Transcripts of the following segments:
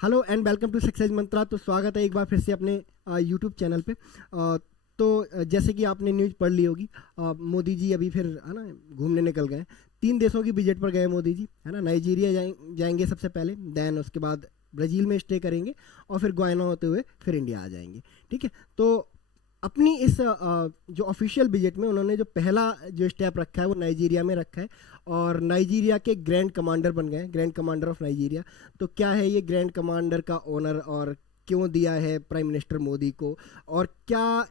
Hello and welcome to success mantra. तो स्वागत है एक बार फिर से अपने यूट्यूब चैनल पे। जैसे कि आपने न्यूज़ पढ़ ली होगी, मोदी जी अभी फिर है ना घूमने निकल गए। 3 देशों की विजिट पर गए मोदी जी, है ना। नाइजीरिया जाएंगे सबसे पहले, देन उसके बाद ब्राज़ील में स्टे करेंगे और फिर गोयाना होते हुए फिर इंडिया आ जाएंगे। ठीक है, तो अपनी इस जो ऑफिशियल विजिट में उन्होंने जो पहला जो स्टेप रखा है वो नाइजीरिया में रखा है और नाइजीरिया के ग्रैंड कमांडर बन गए, ग्रैंड कमांडर ऑफ नाइजीरिया। तो क्या है ये ग्रैंड कमांडर का ऑनर और क्यों दिया है प्राइम मिनिस्टर मोदी को, और क्या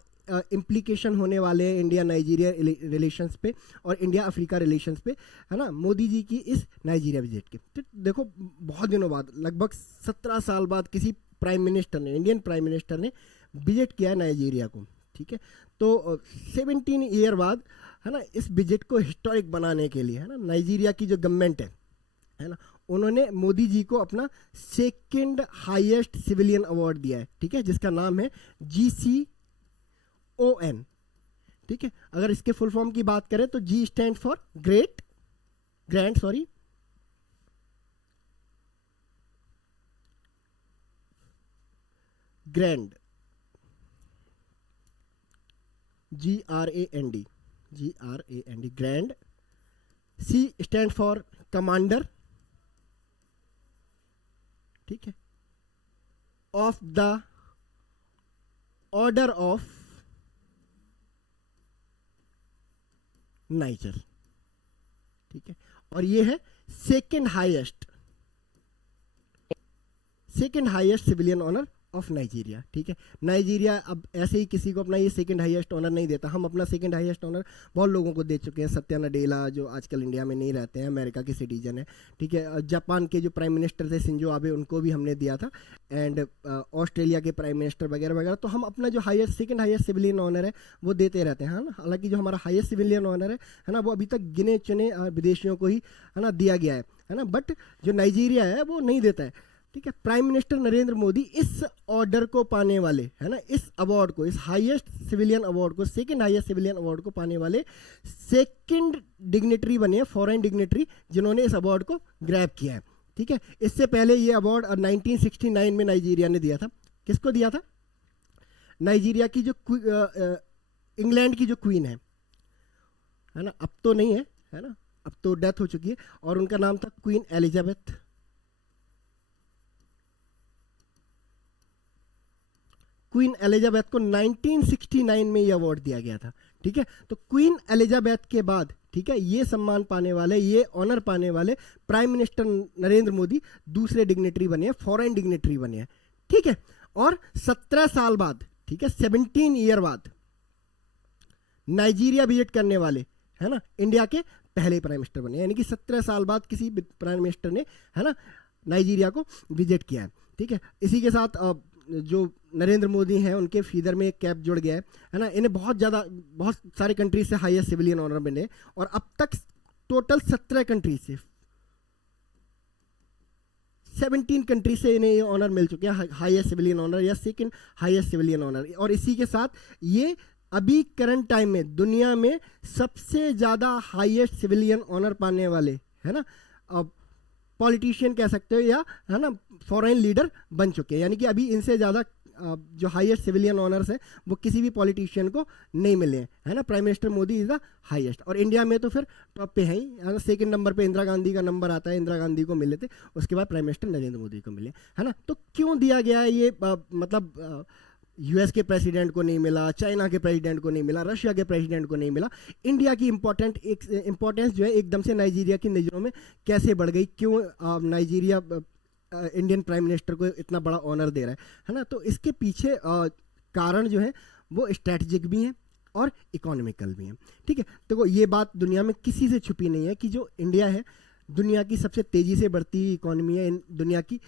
इम्प्लीकेशन होने वाले हैं इंडिया नाइजीरिया रिलेशंस पे और इंडिया अफ्रीका रिलेशंस पे, है ना, मोदी जी की इस नाइजीरिया विजिट के। तो देखो, बहुत दिनों बाद, लगभग 17 साल बाद किसी प्राइम मिनिस्टर ने, इंडियन प्राइम मिनिस्टर ने विजिट किया है नाइजीरिया को। ठीक है, तो 17 ईयर बाद, है ना, इस विजिट को हिस्टोरिक बनाने के लिए, है ना, नाइजीरिया की जो गवर्नमेंट है ना, उन्होंने मोदी जी को अपना सेकंड हाईएस्ट सिविलियन अवार्ड दिया है। ठीक है, जिसका नाम है GCON। ठीक है, अगर इसके फुल फॉर्म की बात करें तो G stand for grand GRAND grand. C stand for commander, ठीक है, of the order of Niger. ठीक है, और ये है second highest civilian honour of Nigeria. ठीक है, नाइजीरिया अब ऐसे ही किसी को अपना ये सेकंड हाईएस्ट ऑनर नहीं देता। हम अपना सेकंड हाईएस्ट ऑनर बहुत लोगों को दे चुके हैं। सत्या नडेला जो आजकल इंडिया में नहीं रहते हैं, अमेरिका के सिटीजन है। ठीक है, जापान के जो प्राइम मिनिस्टर थे शिंजो आबे, उनको भी हमने दिया था, एंड ऑस्ट्रेलिया के प्राइम मिनिस्टर वगैरह वगैरह। तो हम अपना जो सेकंड हाईएस्ट सिविलियन ऑनर है वो देते रहते हैं, है ना। हालांकि जो हमारा हाईएस्ट सिविलियन ऑनर है ना, वो अभी तक गिने चुने विदेशियों को ही, है ना, दिया गया है ना। बट जो नाइजीरिया है वो नहीं देता है। ठीक है, प्राइम मिनिस्टर नरेंद्र मोदी इस ऑर्डर को पाने वाले, है ना, इस अवार्ड को, इस हाईएस्ट सिविलियन अवार्ड को, सेकंड हाईएस्ट सिविलियन अवार्ड को पाने वाले सेकंड डिग्नेटरी बने हैं, फॉरेन डिग्नेटरी, जिन्होंने इस अवार्ड को ग्रैब किया है। ठीक है, इससे पहले ये अवार्ड 1969 में नाइजीरिया ने दिया था। किसको दिया था? नाइजीरिया की जो इंग्लैंड की जो क्वीन है ना, अब तो नहीं है ना, अब तो डेथ हो चुकी है, और उनका नाम था क्वीन एलिजाबेथ। क्वीन एलिजाबेथ को 1969 में ये अवार्ड दिया गया था। ठीक है, तो क्वीन एलिजाबेथ के बाद, ठीक है, ये सम्मान पाने वाले, ये ऑनर पाने वाले प्राइम मिनिस्टर नरेंद्र मोदी दूसरे डिग्नेटरी बने हैं, फॉरेन डिग्नेटरी बने हैं। ठीक है, और 17 साल बाद, ठीक है, 17 ईयर बाद नाइजीरिया विजिट करने वाले, है ना, इंडिया के पहले प्राइम मिनिस्टर बने। यानी कि 17 साल बाद किसी प्राइम मिनिस्टर ने, है ना, नाइजीरिया को विजिट किया है। ठीक है, इसी के साथ जो नरेंद्र मोदी हैं उनके फीदर में एक कैप जुड़ गया है ना। इन्हें बहुत सारे कंट्रीज से हाईएस्ट सिविलियन ऑनर मिले, और अब तक टोटल 17 कंट्रीज से, 17 कंट्रीज से इन्हें ये ऑनर मिल चुके हैं, हाईएस्ट सिविलियन ऑनर या सेकंड हाईएस्ट सिविलियन ऑनर। और इसी के साथ ये अभी करंट टाइम में दुनिया में सबसे ज़्यादा हाईएस्ट सिविलियन ऑनर पाने वाले, है ना, पॉलिटिशियन कह सकते हो, या, है ना, फॉरेन लीडर बन चुके हैं। यानी कि अभी इनसे ज़्यादा जो हाईएस्ट सिविलियन ऑनर्स है वो किसी भी पॉलिटिशियन को नहीं मिले हैं, है ना। Prime minister Modi is the highest, और इंडिया में तो फिर टॉप पे है ही, सेकंड नंबर पे इंदिरा गांधी का नंबर आता है, इंदिरा गांधी को मिले थे, उसके बाद प्राइम मिनिस्टर नरेंद्र मोदी को मिले, है ना। तो क्यों दिया गया है ये? मतलब यूएस के प्रेसिडेंट को नहीं मिला, चाइना के प्रेसिडेंट को नहीं मिला, रशिया के प्रेसिडेंट को नहीं मिला। इंडिया की इंपॉर्टेंस जो है एकदम से नाइजीरिया की नज़रों में कैसे बढ़ गई? क्यों नाइजीरिया इंडियन प्राइम मिनिस्टर को इतना बड़ा ऑनर दे रहा है ना। तो इसके पीछे कारण जो है वो स्ट्रैटेजिक भी हैं और इकोनॉमिकल भी हैं। ठीक है, तो ये बात दुनिया में किसी से छुपी नहीं है कि जो इंडिया है दुनिया की सबसे तेज़ी से बढ़ती हुई इकोनॉमी है, दुनिया की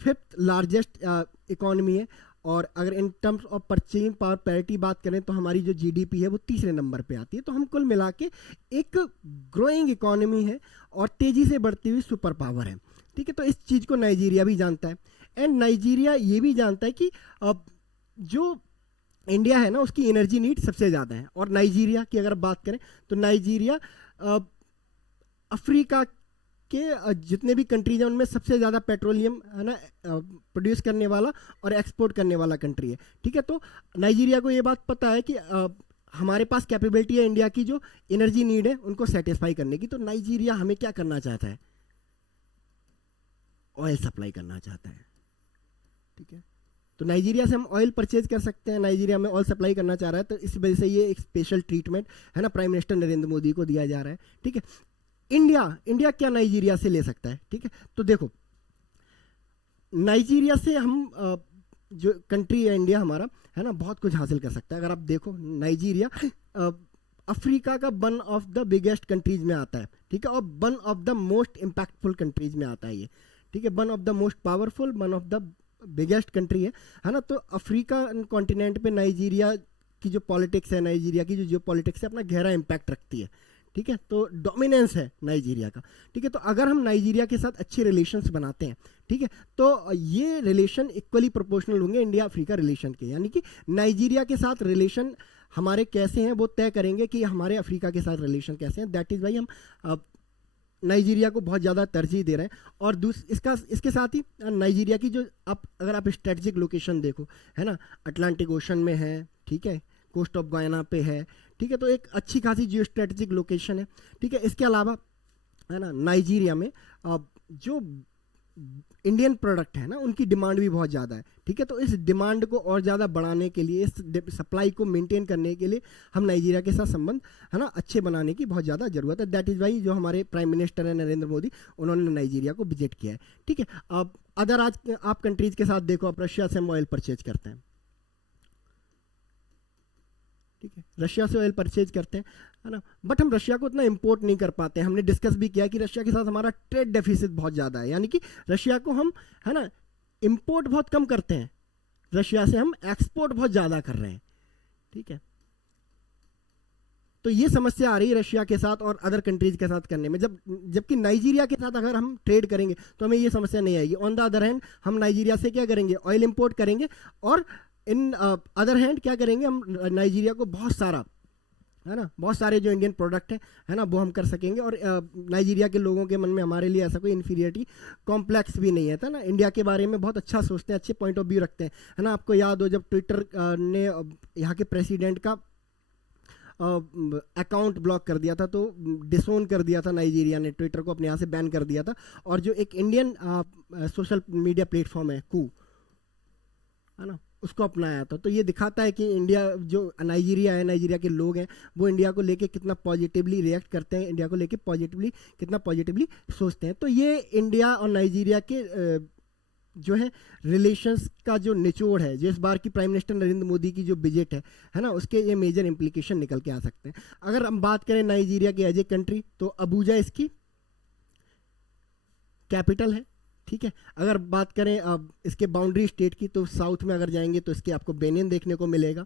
5th लार्जेस्ट इकोनॉमी है, और अगर in terms of purchasing power parity बात करें तो हमारी जो जीडीपी है वो 3रे नंबर पे आती है। तो हम कुल मिला के एक ग्रोइंग इकोनॉमी है और तेज़ी से बढ़ती हुई सुपर पावर है। ठीक है, तो इस चीज़ को नाइजीरिया भी जानता है, एंड नाइजीरिया ये भी जानता है कि जो इंडिया है ना उसकी एनर्जी नीड सबसे ज़्यादा है। और नाइजीरिया की अगर बात करें तो नाइजीरिया अफ्रीका के जितने भी कंट्रीज हैं उनमें सबसे ज़्यादा पेट्रोलियम है ना प्रोड्यूस करने वाला और एक्सपोर्ट करने वाला कंट्री है, ठीक है। तो नाइजीरिया को ये बात पता है कि हमारे पास कैपेबिलिटी है इंडिया की जो एनर्जी नीड है उनको सेटिस्फाई करने की। तो नाइजीरिया हमें क्या करना चाहता है, ऑयल सप्लाई करना चाहता है, ठीक है। तो नाइजीरिया से हम ऑयल परचेज कर सकते हैं, नाइजीरिया में ऑयल सप्लाई करना चाह रहा है, तो इस वजह से ये एक स्पेशल ट्रीटमेंट है ना प्राइम मिनिस्टर नरेंद्र मोदी को दिया जा रहा है, ठीक है। इंडिया क्या नाइजीरिया से ले सकता है, ठीक है। तो देखो नाइजीरिया से हम जो कंट्री है इंडिया हमारा है ना बहुत कुछ हासिल कर सकता है। अगर आप देखो नाइजीरिया अफ्रीका का one of the biggest countries में आता है, ठीक है, और one of the most impactful countries में आता है ये, ठीक है, one of the most powerful, one of the biggest country है ना। तो अफ्रीका कॉन्टिनेंट पे नाइजीरिया की जो पॉलिटिक्स है, नाइजीरिया की जो पॉलिटिक्स है अपना गहरा इम्पैक्ट रखती है, ठीक है। तो डोमिनेंस है नाइजीरिया का, ठीक है। तो अगर हम नाइजीरिया के साथ अच्छे रिलेशंस बनाते हैं, ठीक है, तो ये रिलेशन इक्वली प्रोपोर्शनल होंगे इंडिया अफ्रीका रिलेशन के, यानी कि नाइजीरिया के साथ रिलेशन हमारे कैसे हैं वो तय करेंगे कि हमारे अफ्रीका के साथ रिलेशन कैसे हैं। दैट इज़ वाई हम नाइजीरिया को बहुत ज़्यादा तरजीह दे रहे हैं। और इसके साथ ही नाइजीरिया की जो अगर आप स्ट्रेटजिक लोकेशन देखो है ना, अटलांटिक ओशन में है, ठीक है, कोस्ट ऑफ गायना पे है, ठीक है, तो एक अच्छी खासी जियो स्ट्रेटजिक लोकेशन है, ठीक है। इसके अलावा है ना नाइजीरिया में जो इंडियन प्रोडक्ट है ना उनकी डिमांड भी बहुत ज़्यादा है, ठीक है। तो इस डिमांड को और ज़्यादा बढ़ाने के लिए, इस सप्लाई को मेंटेन करने के लिए हम नाइजीरिया के साथ संबंध है ना अच्छे बनाने की बहुत ज़्यादा ज़रूरत है। दैट इज़ वाई जो हमारे प्राइम मिनिस्टर है नरेंद्र मोदी, उन्होंने नाइजीरिया को विजिट किया है, ठीक है। अब अदर आज आप कंट्रीज के साथ देखो, आप रशिया से हम ऑयल परचेज करते हैं, ठीक है, रशिया से ऑयल परचेज करते हैं है ना, बट हम रशिया को उतना इंपोर्ट नहीं कर पाते हैं। हमने डिस्कस भी किया कि रशिया के साथ हमारा ट्रेड डेफिसिट बहुत ज़्यादा है, यानी कि रशिया को हम है ना इंपोर्ट बहुत कम करते हैं, रशिया से हम एक्सपोर्ट बहुत ज़्यादा कर रहे हैं, ठीक है। तो ये समस्या आ रही है रशिया के साथ और अदर कंट्रीज के साथ करने में, जबकि नाइजीरिया के साथ अगर हम ट्रेड करेंगे तो हमें ये समस्या नहीं आएगी। ऑन द अदर हैंड हम नाइजीरिया से क्या करेंगे, ऑयल इंपोर्ट करेंगे, और इन अदर हैंड क्या करेंगे, हम नाइजीरिया को बहुत सारा है ना, बहुत सारे जो इंडियन प्रोडक्ट है ना वो हम कर सकेंगे। और नाइजीरिया के लोगों के मन में हमारे लिए ऐसा कोई इन्फीरियरिटी कॉम्प्लेक्स भी नहीं है, था ना, इंडिया के बारे में बहुत अच्छा सोचते हैं, अच्छे पॉइंट ऑफ व्यू रखते हैं, है ना। आपको याद हो जब ट्विटर ने यहाँ के प्रेसिडेंट का अकाउंट ब्लॉक कर दिया था, तो डिसोन कर दिया था नाइजीरिया ने, ट्विटर को अपने यहाँ से बैन कर दिया था, और जो एक इंडियन सोशल मीडिया प्लेटफॉर्म है कू, है ना, उसको अपनाया था। तो ये दिखाता है कि इंडिया जो नाइजीरिया है, नाइजीरिया के लोग हैं वो इंडिया को लेके कितना पॉजिटिवली रिएक्ट करते हैं, इंडिया को लेके कितना पॉजिटिवली सोचते हैं। तो ये इंडिया और नाइजीरिया के जो है रिलेशंस का जो निचोड़ है, जो इस बार की प्राइम मिनिस्टर नरेंद्र मोदी की जो विजिट है ना, उसके ये मेजर इंप्लीकेशन निकल के आ सकते हैं। अगर हम बात करें नाइजीरिया के एज ए कंट्री, तो अबूजा इसकी कैपिटल है, ठीक है। अगर बात करें अब इसके बाउंड्री स्टेट की, तो साउथ में अगर जाएंगे तो इसके आपको बेनिन देखने को मिलेगा,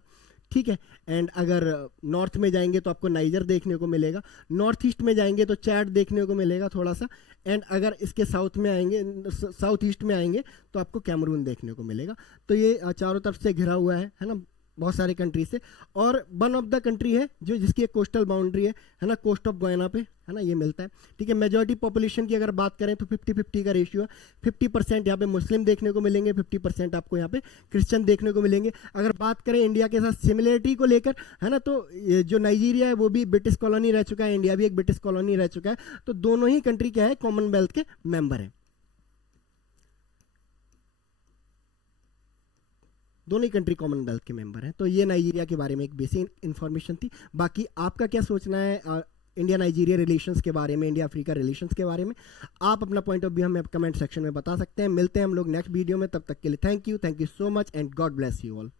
ठीक है। एंड अगर नॉर्थ में जाएंगे तो आपको नाइजर देखने को मिलेगा, नॉर्थ ईस्ट में जाएंगे तो चैड देखने को मिलेगा थोड़ा सा, एंड अगर इसके साउथ में आएंगे, साउथ ईस्ट में आएंगे तो आपको कैमरून देखने को मिलेगा। तो ये चारों तरफ से घिरा हुआ है ना बहुत सारे कंट्री से, और वन ऑफ द कंट्री है जो जिसकी एक कोस्टल बाउंड्री है ना, कोस्ट ऑफ गोयना पे है ना ये मिलता है, ठीक है। मेजॉरिटी पॉपुलेशन की अगर बात करें तो 50-50 का रेशियो है, 50% यहाँ पे मुस्लिम देखने को मिलेंगे, 50% आपको यहाँ पे क्रिश्चियन देखने को मिलेंगे। अगर बात करें इंडिया के साथ सिमिलरिटी को लेकर है ना, तो ये जो नाइजीरिया है वो भी ब्रिटिश कॉलोनी रह चुका है, इंडिया भी एक ब्रिटिश कॉलोनी रह चुका है, तो दोनों ही कंट्री क्या है, कॉमनवेल्थ के मेंबर है, दोनों ही कंट्री कॉमनवेल्थ के मेंबर हैं। तो ये नाइजीरिया के बारे में एक बेसिक इन्फॉर्मेशन थी। बाकी आपका क्या सोचना है इंडिया नाइजीरिया रिलेशंस के बारे में, इंडिया अफ्रीका रिलेशंस के बारे में, आप अपना पॉइंट ऑफ व्यू हमें कमेंट सेक्शन में बता सकते हैं। मिलते हैं हम लोग नेक्स्ट वीडियो में, तब तक के लिए thank you so much and God bless you all.